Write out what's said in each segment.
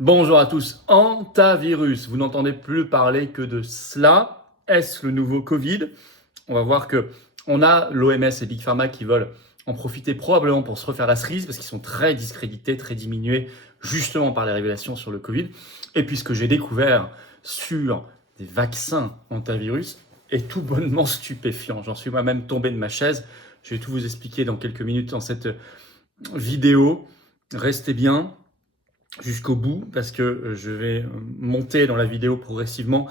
Bonjour à tous. Hantavirus, vous n'entendez plus parler que de cela. Est-ce le nouveau Covid? On va voir que on a l'OMS et Big Pharma qui veulent en profiter probablement pour se refaire la cerise parce qu'ils sont très discrédités, très diminués justement par les révélations sur le Covid. Et puis ce que j'ai découvert sur des vaccins hantavirus est tout bonnement stupéfiant. J'en suis moi-même tombé de ma chaise. Je vais tout vous expliquer dans quelques minutes dans cette vidéo. Restez bien jusqu'au bout parce que je vais monter dans la vidéo progressivement.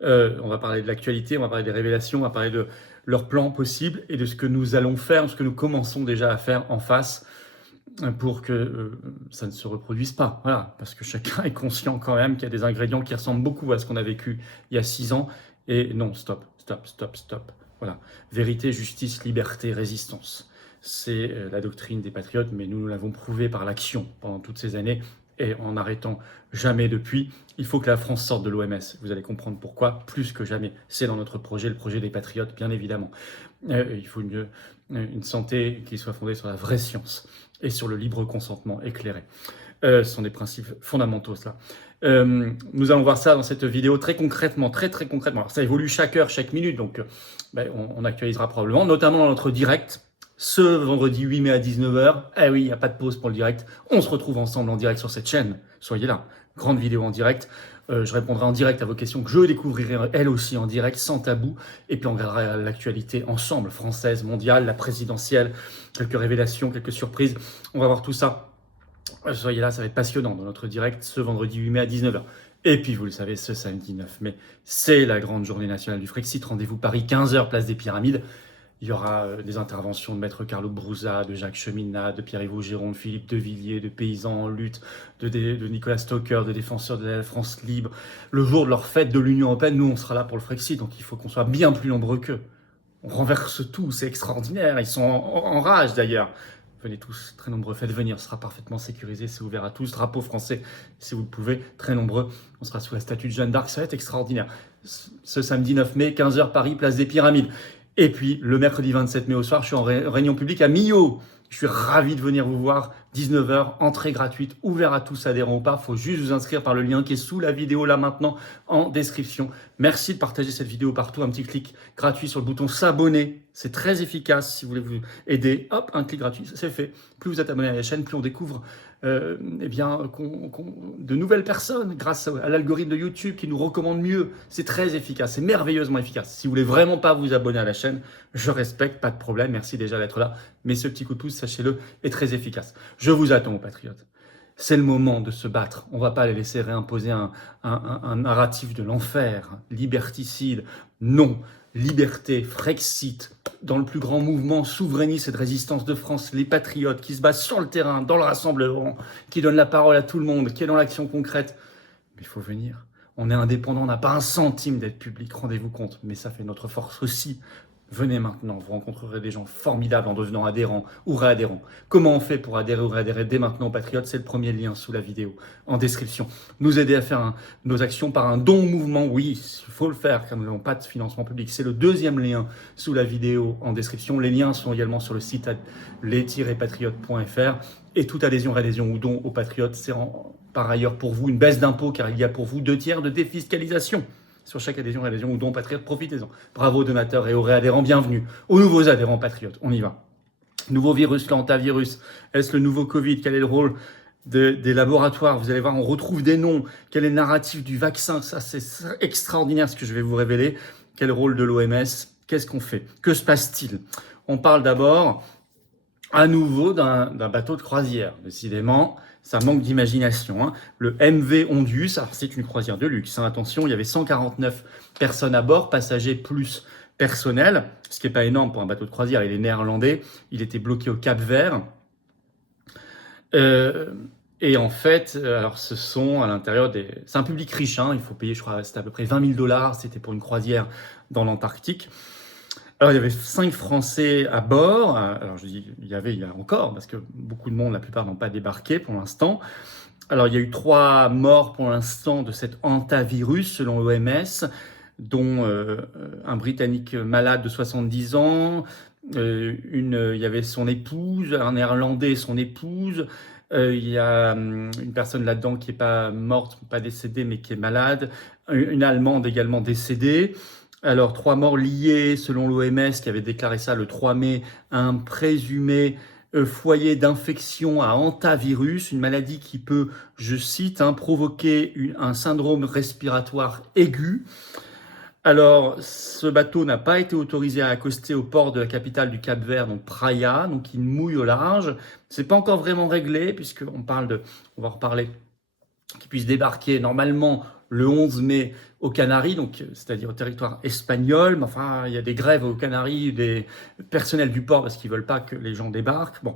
On va parler de l'actualité, on va parler des révélations, on va parler de leurs plans possibles et de ce que nous allons faire, ce que nous commençons déjà à faire en face pour que ça ne se reproduise pas. Voilà, parce que chacun est conscient quand même qu'il y a des ingrédients qui ressemblent beaucoup à ce qu'on a vécu il y a 6 ans. Et non, stop, stop, stop, stop. Voilà, vérité, justice, liberté, résistance. C'est la doctrine des patriotes, mais nous l'avons prouvé par l'action pendant toutes ces années et en n'arrêtant jamais depuis. Il faut que la France sorte de l'OMS. Vous allez comprendre pourquoi, plus que jamais. C'est dans notre projet, le projet des patriotes, bien évidemment. Il faut une santé qui soit fondée sur la vraie science et sur le libre consentement éclairé. Ce sont des principes fondamentaux, cela. Nous allons voir ça dans cette vidéo très concrètement, très concrètement. Alors, ça évolue chaque heure, chaque minute, donc on actualisera probablement, notamment dans notre direct, ce vendredi 8 mai à 19h. Eh oui, il n'y a pas de pause pour le direct. On se retrouve ensemble en direct sur cette chaîne. Soyez là. Grande vidéo en direct. Je répondrai en direct à vos questions que je découvrirai elle aussi en direct, sans tabou. Et puis on regardera l'actualité ensemble, française, mondiale, la présidentielle, quelques révélations, quelques surprises. On va voir tout ça. Soyez là, ça va être passionnant dans notre direct ce vendredi 8 mai à 19h. Et puis, vous le savez, ce samedi 9 mai, c'est la grande journée nationale du Frexit. Rendez-vous Paris, 15h, place des Pyramides. Il y aura des interventions de Maître Carlo Brouza, de Jacques Cheminat, de Pierre-Yves Géron, de Philippe Devilliers, de Paysans en lutte, de Nicolas Stoker, de défenseurs de la France libre. Le jour de leur fête de l'Union européenne, nous, on sera là pour le Frexit, donc il faut qu'on soit bien plus nombreux qu'eux. On renverse tout, c'est extraordinaire. Ils sont en rage d'ailleurs. Venez tous, très nombreux, faites venir, ce sera parfaitement sécurisé, c'est ouvert à tous. Drapeau français, si vous le pouvez, très nombreux. On sera sous la statue de Jeanne d'Arc, ça va être extraordinaire. Ce samedi 9 mai, 15h Paris, place des Pyramides. Et puis, le mercredi 27 mai au soir, je suis en réunion publique à Millau. Je suis ravi de venir vous voir. 19h, entrée gratuite, ouvert à tous, adhérents ou pas. Il faut juste vous inscrire par le lien qui est sous la vidéo là maintenant en description. Merci de partager cette vidéo partout. Un petit clic gratuit sur le bouton s'abonner. C'est très efficace si vous voulez vous aider. Hop, un clic gratuit, c'est fait. Plus vous êtes abonné à la chaîne, plus on découvre de nouvelles personnes grâce à l'algorithme de YouTube qui nous recommande mieux. C'est très efficace, c'est merveilleusement efficace. Si vous voulez vraiment pas vous abonner à la chaîne, je respecte, pas de problème. Merci déjà d'être là. Mais ce petit coup de pouce, sachez-le, est très efficace. Je vous attends, patriotes. C'est le moment de se battre. On ne va pas les laisser réimposer un narratif de l'enfer, liberticide. Non, liberté, Frexit, dans le plus grand mouvement souverainiste et de résistance de France, les patriotes qui se battent sur le terrain, dans le rassemblement, qui donnent la parole à tout le monde, qui est dans l'action concrète. Mais il faut venir. On est indépendant, on n'a pas un centime d'être public, rendez-vous compte. Mais ça fait notre force aussi. Venez maintenant, vous rencontrerez des gens formidables en devenant adhérents ou réadhérents. Comment on fait pour adhérer ou réadhérer dès maintenant aux Patriotes? C'est le premier lien sous la vidéo, en description. Nous aider à faire nos actions par un don au mouvement, oui, il faut le faire car nous n'avons pas de financement public. C'est le deuxième lien sous la vidéo en description. Les liens sont également sur le site les-patriotes.fr et toute adhésion, réadhésion ou don aux Patriotes, c'est par ailleurs pour vous une baisse d'impôt car il y a pour vous 2/3 de défiscalisation. Sur chaque adhésion ou don patriote, profitez-en. Bravo aux donateurs et aux réadhérents, bienvenue. Aux nouveaux adhérents patriotes, on y va. Nouveau virus, l'hantavirus. Est-ce le nouveau Covid? Quel est le rôle des laboratoires? Vous allez voir, on retrouve des noms. Quel est le narratif du vaccin? Ça, c'est extraordinaire ce que je vais vous révéler. Quel rôle de l'OMS? Qu'est-ce qu'on fait? Que se passe-t-il? On parle d'abord à nouveau d'un bateau de croisière. Décidément, ça manque d'imagination. Hein. Le MV Ondius, alors c'est une croisière de luxe. Hein. Attention, il y avait 149 personnes à bord, passagers plus personnel, ce qui n'est pas énorme pour un bateau de croisière. Il est néerlandais, il était bloqué au Cap-Vert. Et en fait, alors ce sont à l'intérieur des... C'est un public riche, hein, il faut payer, je crois, c'était à peu près 20 000 $, c'était pour une croisière dans l'Antarctique. Alors, il y avait 5 Français à bord. Alors, je dis, il y a encore, parce que beaucoup de monde, la plupart n'ont pas débarqué pour l'instant. Alors, il y a eu 3 morts pour l'instant de cet hantavirus, selon l'OMS, dont un Britannique malade de 70 ans, il y avait son épouse, un Néerlandais et son épouse, Il y a une personne là-dedans qui n'est pas morte, pas décédée, mais qui est malade. Une Allemande également décédée. Alors, 3 morts liés, selon l'OMS, qui avait déclaré ça le 3 mai, à un présumé foyer d'infection à hantavirus, une maladie qui peut, je cite, provoquer un syndrome respiratoire aigu. Alors, ce bateau n'a pas été autorisé à accoster au port de la capitale du Cap-Vert, donc Praia, donc il mouille au large. C'est pas encore vraiment réglé, puisqu'on on va en reparler, qu'il puisse débarquer normalement le 11 mai aux Canaries, donc c'est-à-dire au territoire espagnol. Mais enfin, il y a des grèves aux Canaries, des personnels du port parce qu'ils veulent pas que les gens débarquent. Bon,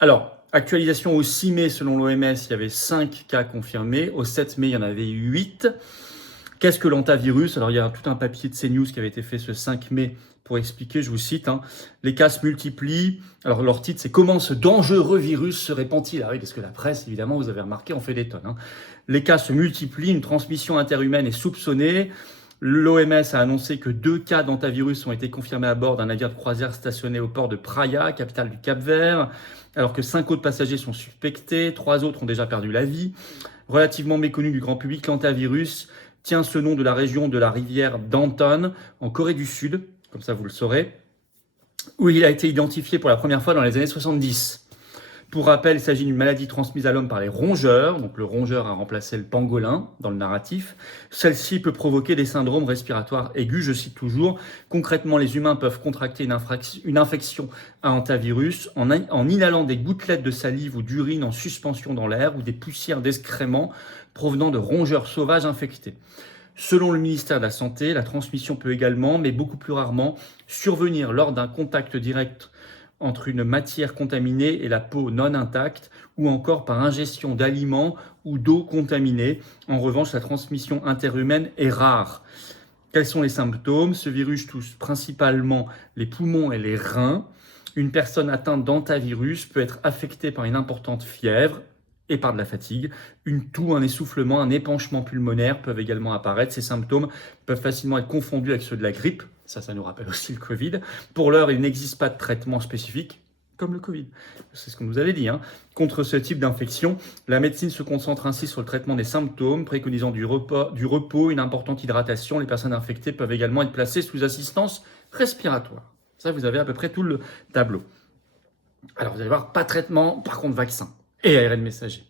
alors actualisation au 6 mai selon l'OMS, il y avait 5 cas confirmés. Au 7 mai, il y en avait 8. Qu'est-ce que l'hantavirus? Alors, il y a tout un papier de CNews qui avait été fait ce 5 mai pour expliquer, je vous cite, les cas se multiplient. Alors, leur titre, c'est « Comment ce dangereux virus se répand-il » Ah oui, parce que la presse, évidemment, vous avez remarqué, on fait des tonnes. Les cas se multiplient, une transmission interhumaine est soupçonnée. L'OMS a annoncé que 2 cas d'hantavirus ont été confirmés à bord d'un navire de croisière stationné au port de Praia, capitale du Cap-Vert, alors que 5 autres passagers sont suspectés, 3 autres ont déjà perdu la vie. Relativement méconnu du grand public, l'hantavirus tient ce nom de la région de la rivière Danton, en Corée du Sud, comme ça vous le saurez, où il a été identifié pour la première fois dans les années 70. Pour rappel, il s'agit d'une maladie transmise à l'homme par les rongeurs, donc le rongeur a remplacé le pangolin dans le narratif. Celle-ci peut provoquer des syndromes respiratoires aigus, je cite toujours. Concrètement, les humains peuvent contracter une infection à hantavirus en inhalant des gouttelettes de salive ou d'urine en suspension dans l'air ou des poussières d'excréments provenant de rongeurs sauvages infectés. Selon le ministère de la Santé, la transmission peut également, mais beaucoup plus rarement, survenir lors d'un contact direct entre une matière contaminée et la peau non intacte, ou encore par ingestion d'aliments ou d'eau contaminée. En revanche, la transmission interhumaine est rare. Quels sont les symptômes? Ce virus touche principalement les poumons et les reins. Une personne atteinte d'hantavirus peut être affectée par une importante fièvre et par de la fatigue. Une toux, un essoufflement, un épanchement pulmonaire peuvent également apparaître. Ces symptômes peuvent facilement être confondus avec ceux de la grippe. Ça nous rappelle aussi le Covid. Pour l'heure, il n'existe pas de traitement spécifique, comme le Covid. C'est ce qu'on nous avait dit. Contre ce type d'infection, la médecine se concentre ainsi sur le traitement des symptômes, préconisant du repos, une importante hydratation. Les personnes infectées peuvent également être placées sous assistance respiratoire. Ça, vous avez à peu près tout le tableau. Alors, vous allez voir, pas de traitement, par contre, vaccin et ARN messager.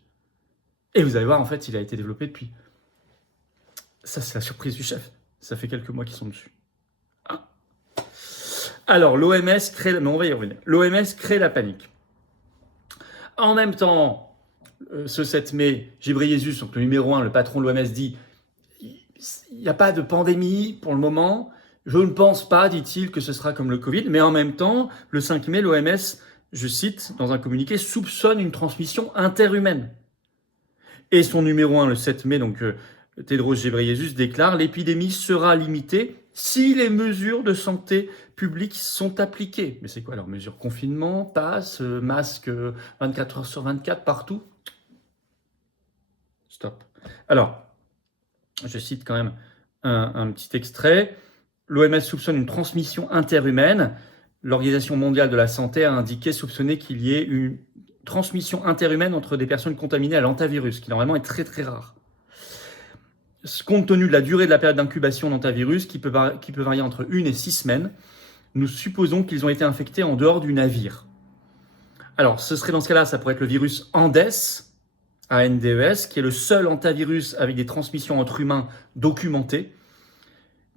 Et vous allez voir, en fait, il a été développé depuis. Ça, c'est la surprise du chef. Ça fait quelques mois qu'ils sont dessus. Alors, l'OMS crée... Mais on va y revenir. L'OMS crée la panique. En même temps, ce 7 mai, Ghebreyesus, donc le numéro 1, le patron de l'OMS, dit « Il n'y a pas de pandémie pour le moment. Je ne pense pas, dit-il, que ce sera comme le Covid. » Mais en même temps, le 5 mai, l'OMS, je cite, dans un communiqué, soupçonne une transmission interhumaine. Et son numéro 1, le 7 mai, donc Tedros Ghebreyesus, déclare « L'épidémie sera limitée si les mesures de santé publique sont appliquées. » Mais c'est quoi leurs mesures? Confinement, passe, masque 24 heures sur 24 partout? Stop. Alors, je cite quand même un petit extrait. L'OMS soupçonne une transmission interhumaine. L'Organisation mondiale de la santé a indiqué soupçonner qu'il y ait une transmission interhumaine entre des personnes contaminées à l'hantavirus, qui normalement est très très rare. Compte tenu de la durée de la période d'incubation d'hantavirus, qui peut varier entre 1 et 6 semaines, nous supposons qu'ils ont été infectés en dehors du navire. Alors, ce serait dans ce cas-là, ça pourrait être le virus Andes, ANDES, qui est le seul hantavirus avec des transmissions entre humains documentées,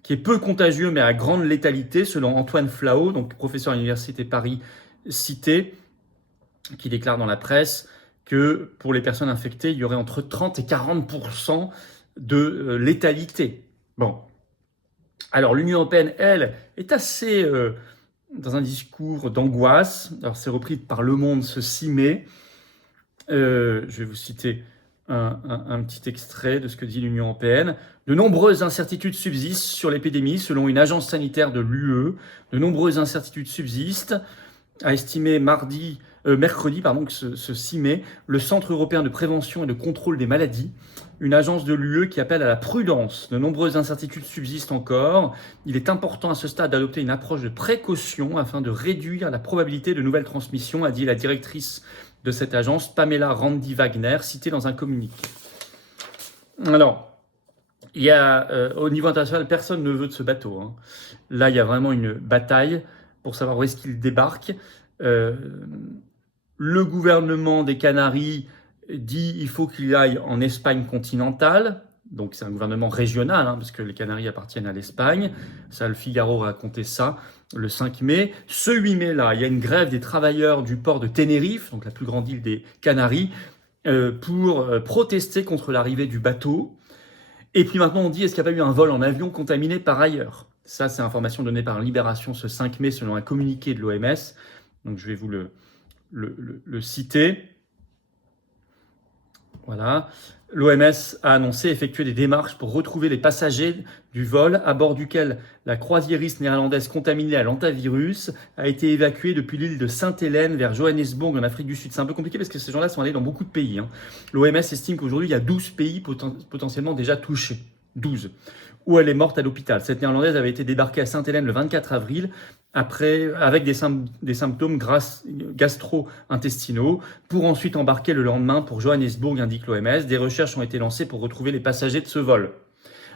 qui est peu contagieux mais à grande létalité, selon Antoine Flao, donc professeur à l'Université Paris-Cité, qui déclare dans la presse que pour les personnes infectées, il y aurait entre 30 et 40% de létalité. Bon. Alors, l'Union européenne, elle, est assez dans un discours d'angoisse. Alors, c'est repris par Le Monde ce 6 mai. Je vais vous citer un petit extrait de ce que dit l'Union européenne. De nombreuses incertitudes subsistent sur l'épidémie, selon une agence sanitaire de l'UE. De nombreuses incertitudes subsistent, a estimé mercredi, ce 6 mai, le Centre européen de prévention et de contrôle des maladies, une agence de l'UE qui appelle à la prudence. De nombreuses incertitudes subsistent encore. Il est important à ce stade d'adopter une approche de précaution afin de réduire la probabilité de nouvelles transmissions, a dit la directrice de cette agence, Pamela Randy Wagner, citée dans un communiqué. Alors, il y a, au niveau international, personne ne veut de ce bateau, hein. Là, il y a vraiment une bataille pour savoir où est-ce qu'il débarque. Le gouvernement des Canaries dit il faut qu'il aille en Espagne continentale. Donc c'est un gouvernement régional, hein, parce que les Canaries appartiennent à l'Espagne. Ça, le Figaro racontait ça le 5 mai. Ce 8 mai-là, il y a une grève des travailleurs du port de Tenerife, donc la plus grande île des Canaries, pour protester contre l'arrivée du bateau. Et puis maintenant, on dit, est-ce qu'il n'y a pas eu un vol en avion contaminé par ailleurs? Ça, c'est information donnée par Libération ce 5 mai selon un communiqué de l'OMS. Donc je vais vous le citer. Voilà. L'OMS a annoncé effectuer des démarches pour retrouver les passagers du vol à bord duquel la croisiériste néerlandaise contaminée à l'hantavirus a été évacuée depuis l'île de Sainte-Hélène vers Johannesburg en Afrique du Sud. C'est un peu compliqué parce que ces gens-là sont allés dans beaucoup de pays, hein. L'OMS estime qu'aujourd'hui, il y a 12 pays potentiellement déjà touchés. 12. Où elle est morte à l'hôpital. Cette néerlandaise avait été débarquée à Sainte-Hélène le 24 avril avec des symptômes gastro-intestinaux, pour ensuite embarquer le lendemain pour Johannesburg, indique l'OMS. Des recherches ont été lancées pour retrouver les passagers de ce vol.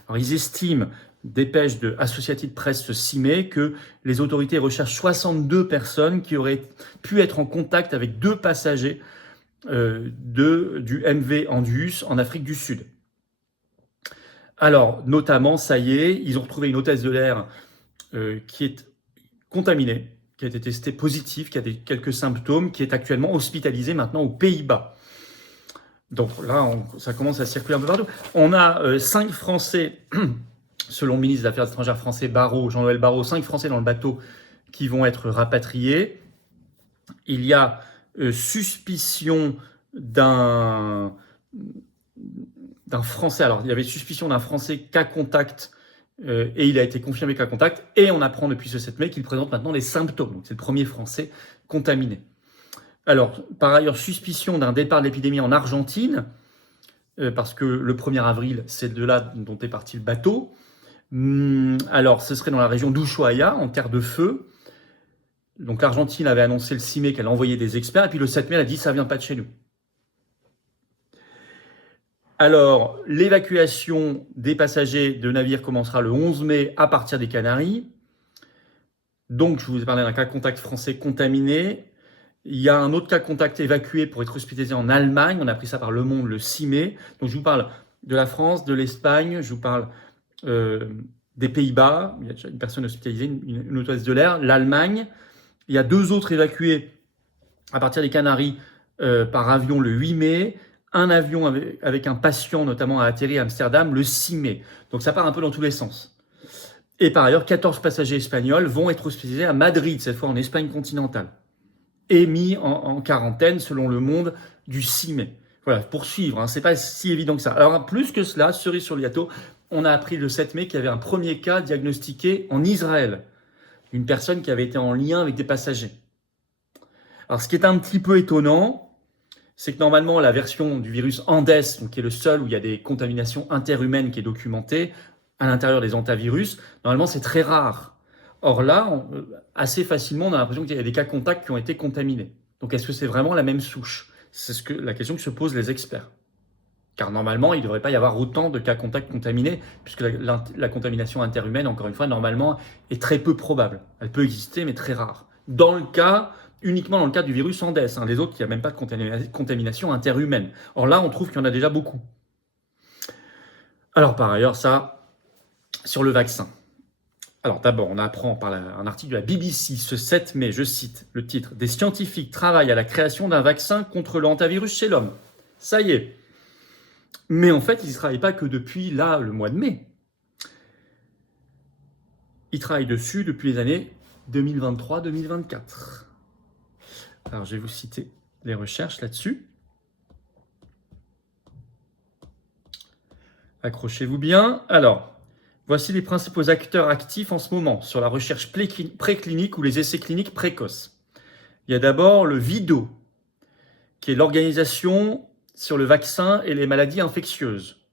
Alors, ils estiment, dépêche de Associated Press ce 6 mai, que les autorités recherchent 62 personnes qui auraient pu être en contact avec 2 passagers du MV Andus en Afrique du Sud. Alors, notamment, ça y est, ils ont retrouvé une hôtesse de l'air qui est contaminée, qui a été testée positive, qui a quelques symptômes, qui est actuellement hospitalisée maintenant aux Pays-Bas. Donc là, ça commence à circuler un peu partout. On a 5 Français, selon le ministre des Affaires étrangères français Jean-Noël Barrot, 5 Français dans le bateau qui vont être rapatriés. Il y a suspicion d'un Français. Alors, il y avait suspicion d'un Français cas contact et il a été confirmé cas contact. Et on apprend depuis ce 7 mai qu'il présente maintenant les symptômes. Donc, c'est le premier Français contaminé. Alors, par ailleurs, suspicion d'un départ de l'épidémie en Argentine, parce que le 1er avril, c'est de là dont est parti le bateau. Alors, ce serait dans la région d'Ushuaia, en terre de feu. Donc, l'Argentine avait annoncé le 6 mai qu'elle envoyait des experts. Et puis, le 7 mai, elle a dit « ça vient pas de chez nous ». Alors, l'évacuation des passagers de navires commencera le 11 mai à partir des Canaries. Donc, je vous ai parlé d'un cas contact français contaminé. Il y a un autre cas contact évacué pour être hospitalisé en Allemagne. On a appris ça par Le Monde le 6 mai. Donc, je vous parle de la France, de l'Espagne, je vous parle des Pays-Bas. Il y a déjà une personne hospitalisée, une hôtesse de l'air. L'Allemagne. Il y a 2 autres évacués à partir des Canaries par avion le 8 mai. Un avion avec un patient notamment a atterri à Amsterdam le 6 mai. Donc ça part un peu dans tous les sens. Et par ailleurs, 14 passagers espagnols vont être hospitalisés à Madrid, cette fois en Espagne continentale, et mis en quarantaine selon Le Monde du 6 mai. Voilà, pour suivre, hein, c'est pas si évident que ça. Alors plus que cela, cerise sur le gâteau, on a appris le 7 mai qu'il y avait un premier cas diagnostiqué en Israël. Une personne qui avait été en lien avec des passagers. Alors ce qui est un petit peu étonnant, c'est que normalement, la version du virus Andes, donc qui est le seul où il y a des contaminations interhumaines qui est documentée à l'intérieur des hantavirus, normalement, c'est très rare. Or là, assez facilement, on a l'impression qu'il y a des cas contacts qui ont été contaminés. Donc, est-ce que c'est vraiment la même souche? C'est la question que se posent les experts. Car normalement, il ne devrait pas y avoir autant de cas contacts contaminés, puisque la contamination interhumaine, encore une fois, normalement, est très peu probable. Elle peut exister, mais très rare. Uniquement dans le cas du virus Andes. Les autres, il n'y a même pas de contamination interhumaine. Or là, on trouve qu'il y en a déjà beaucoup. Alors par ailleurs, ça, sur le vaccin. Alors d'abord, on apprend par un article de la BBC ce 7 mai, je cite le titre, « Des scientifiques travaillent à la création d'un vaccin contre le hantavirus chez l'homme ». Ça y est. Mais en fait, ils ne travaillent pas que depuis là, le mois de mai. Ils travaillent dessus depuis les années 2023-2024. Alors, je vais vous citer les recherches là-dessus. Accrochez-vous bien. Alors, voici les principaux acteurs actifs en ce moment sur la recherche préclinique ou les essais cliniques précoces. Il y a d'abord le VIDO, qui est l'organisation sur le vaccin et les maladies infectieuses,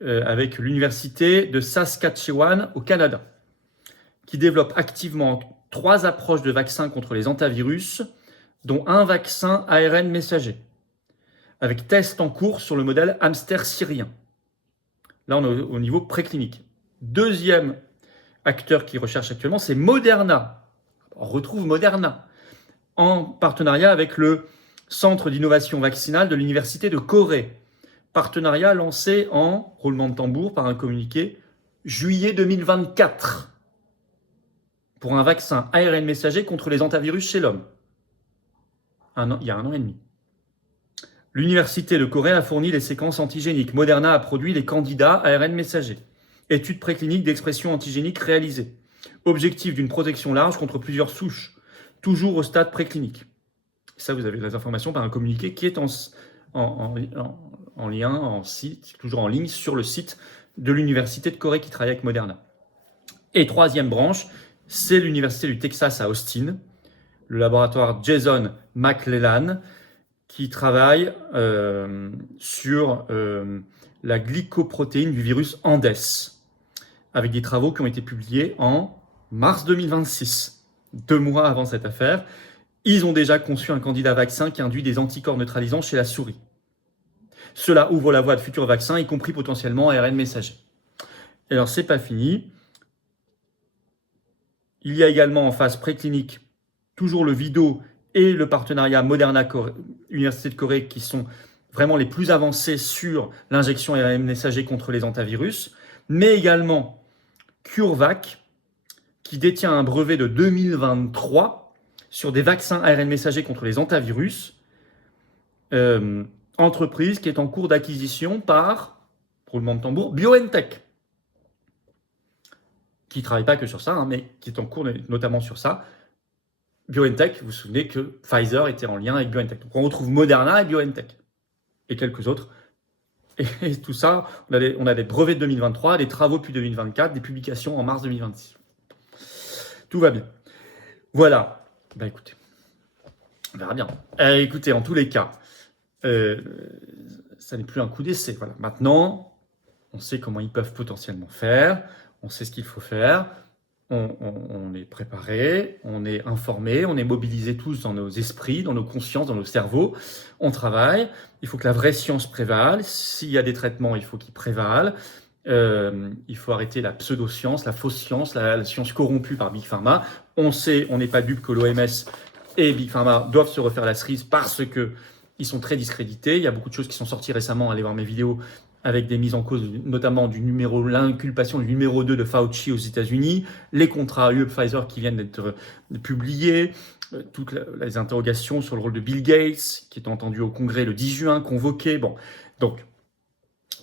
avec l'université de Saskatchewan au Canada, qui développe activement 3 approches de vaccins contre les hantavirus dont un vaccin ARN messager, avec test en cours sur le modèle hamster syrien. Là, on est au niveau préclinique. Deuxième acteur qui recherche actuellement, c'est Moderna. On retrouve Moderna en partenariat avec le Centre d'innovation vaccinale de l'Université de Corée. Partenariat lancé en roulement de tambour par un communiqué juillet 2024 pour un vaccin ARN messager contre les hantavirus chez l'homme. Il y a 1 an et demi. L'Université de Corée a fourni les séquences antigéniques. Moderna a produit les candidats ARN messagers. Étude préclinique d'expression antigénique réalisée. Objectif d'une protection large contre plusieurs souches, toujours au stade préclinique. Ça, vous avez les informations par un communiqué qui est en lien, en site, toujours en ligne sur le site de l'Université de Corée qui travaille avec Moderna. Et troisième branche, c'est l'Université du Texas à Austin, le laboratoire Jason McClellan, qui travaille sur la glycoprotéine du virus Andes, avec des travaux qui ont été publiés en mars 2026, 2 mois avant cette affaire. Ils ont déjà conçu un candidat vaccin qui induit des anticorps neutralisants chez la souris. Cela ouvre la voie de futurs vaccins, y compris potentiellement ARN messager. Et alors, c'est pas fini. Il y a également en phase préclinique toujours le Vido et le partenariat Moderna Université de Corée qui sont vraiment les plus avancés sur l'injection ARN messager contre les hantavirus, mais également CureVac qui détient un brevet de 2023 sur des vaccins ARN messagers contre les hantavirus, entreprise qui est en cours d'acquisition par, roulement de tambour, BioNTech, qui ne travaille pas que sur ça, mais qui est en cours notamment sur ça. BioNTech, vous vous souvenez que Pfizer était en lien avec BioNTech. Donc on retrouve Moderna et BioNTech, et quelques autres. Et tout ça, on a des brevets de 2023, des travaux depuis 2024, des publications en mars 2026. Tout va bien. Voilà. Bah écoutez, on verra bien. Écoutez, en tous les cas, ça n'est plus un coup d'essai. Voilà. Maintenant, on sait comment ils peuvent potentiellement faire, on sait ce qu'il faut faire, on est préparé, on est informé, on est mobilisé tous dans nos esprits, dans nos consciences, dans nos cerveaux. On travaille, il faut que la vraie science prévale. S'il y a des traitements, il faut qu'ils prévalent. Il faut arrêter la pseudo-science, la fausse science, la science corrompue par Big Pharma. On sait, on n'est pas dupe que l'OMS et Big Pharma doivent se refaire la cerise parce qu'ils sont très discrédités. Il y a beaucoup de choses qui sont sorties récemment, allez voir mes vidéos, avec des mises en cause, notamment l'inculpation du numéro 2 de Fauci aux États-Unis, les contrats UE-Pfizer qui viennent d'être publiés, toutes les interrogations sur le rôle de Bill Gates, qui est entendu au Congrès le 10 juin, convoqué. Bon, donc,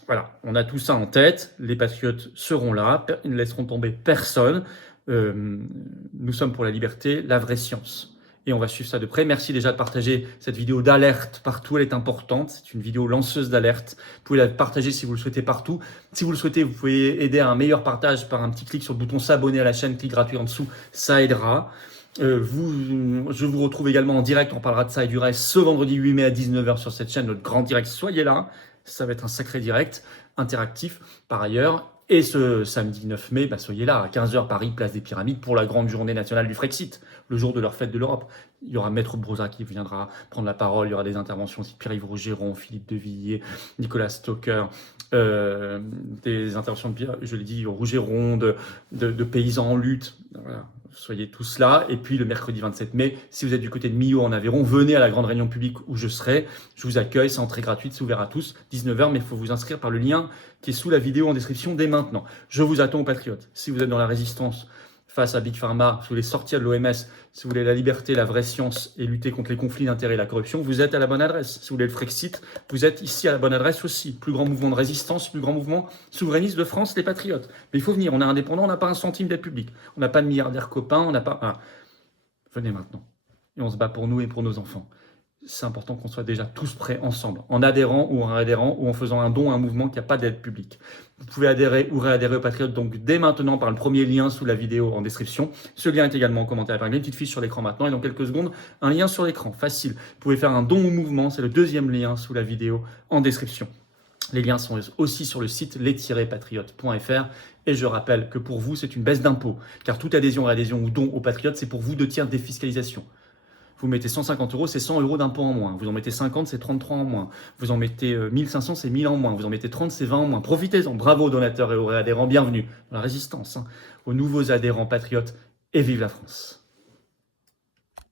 voilà, on a tout ça en tête. Les patriotes seront là, ils ne laisseront tomber personne. Nous sommes pour la liberté, la vraie science. Et on va suivre ça de près. Merci déjà de partager cette vidéo d'alerte partout, elle est importante. C'est une vidéo lanceuse d'alerte. Vous pouvez la partager si vous le souhaitez partout. Si vous le souhaitez, vous pouvez aider à un meilleur partage par un petit clic sur le bouton s'abonner à la chaîne, clic gratuit en dessous, ça aidera. Je vous retrouve également en direct, on parlera de ça et du reste ce vendredi 8 mai à 19h sur cette chaîne, notre grand direct, soyez là. Ça va être un sacré direct interactif par ailleurs. Et ce samedi 9 mai, soyez là à 15h Paris, place des Pyramides, pour la grande journée nationale du Frexit, le jour de leur fête de l'Europe. Il y aura Maître Broza qui viendra prendre la parole, il y aura des interventions aussi, Pierre-Yves Rougeron, Philippe Devilliers, Nicolas Stocker, des interventions de, je l'ai dit, Rougeron, de paysans en lutte. Voilà. Soyez tous là. Et puis le mercredi 27 mai, si vous êtes du côté de Millau en Aveyron, venez à la grande réunion publique où je serai. Je vous accueille, c'est entrée gratuite, c'est ouvert à tous, 19h, mais il faut vous inscrire par le lien qui est sous la vidéo en description dès maintenant. Je vous attends aux patriotes. Si vous êtes dans la résistance face à Big Pharma, si vous voulez sortir de l'OMS, si vous voulez la liberté, la vraie science et lutter contre les conflits d'intérêts et la corruption, vous êtes à la bonne adresse. Si vous voulez le Frexit, vous êtes ici à la bonne adresse aussi. Plus grand mouvement de résistance, plus grand mouvement souverainiste de France, les patriotes. Mais il faut venir, on est indépendant, on n'a pas un centime d'aide publique. On n'a pas de milliardaires copains, on n'a pas... Ah. Venez maintenant. Et on se bat pour nous et pour nos enfants. C'est important qu'on soit déjà tous prêts ensemble, en adhérant ou en faisant un don à un mouvement qui n'a pas d'aide publique. Vous pouvez adhérer ou réadhérer aux Patriotes donc dès maintenant par le premier lien sous la vidéo en description. Ce lien est également en commentaire avec une petite fiche sur l'écran maintenant et dans quelques secondes, un lien sur l'écran, facile. Vous pouvez faire un don au mouvement, c'est le deuxième lien sous la vidéo en description. Les liens sont aussi sur le site les-patriotes.fr et je rappelle que pour vous, c'est une baisse d'impôt, car toute adhésion, réadhésion ou don aux Patriotes, c'est pour vous 2 tiers de défiscalisation. Vous mettez 150 euros, c'est 100 euros d'impôt en moins. Vous en mettez 50, c'est 33 en moins. Vous en mettez 1500, c'est 1000 en moins. Vous en mettez 30, c'est 20 en moins. Profitez-en. Bravo donateurs et adhérents, bienvenue dans la résistance, hein, aux nouveaux adhérents patriotes, et vive la France.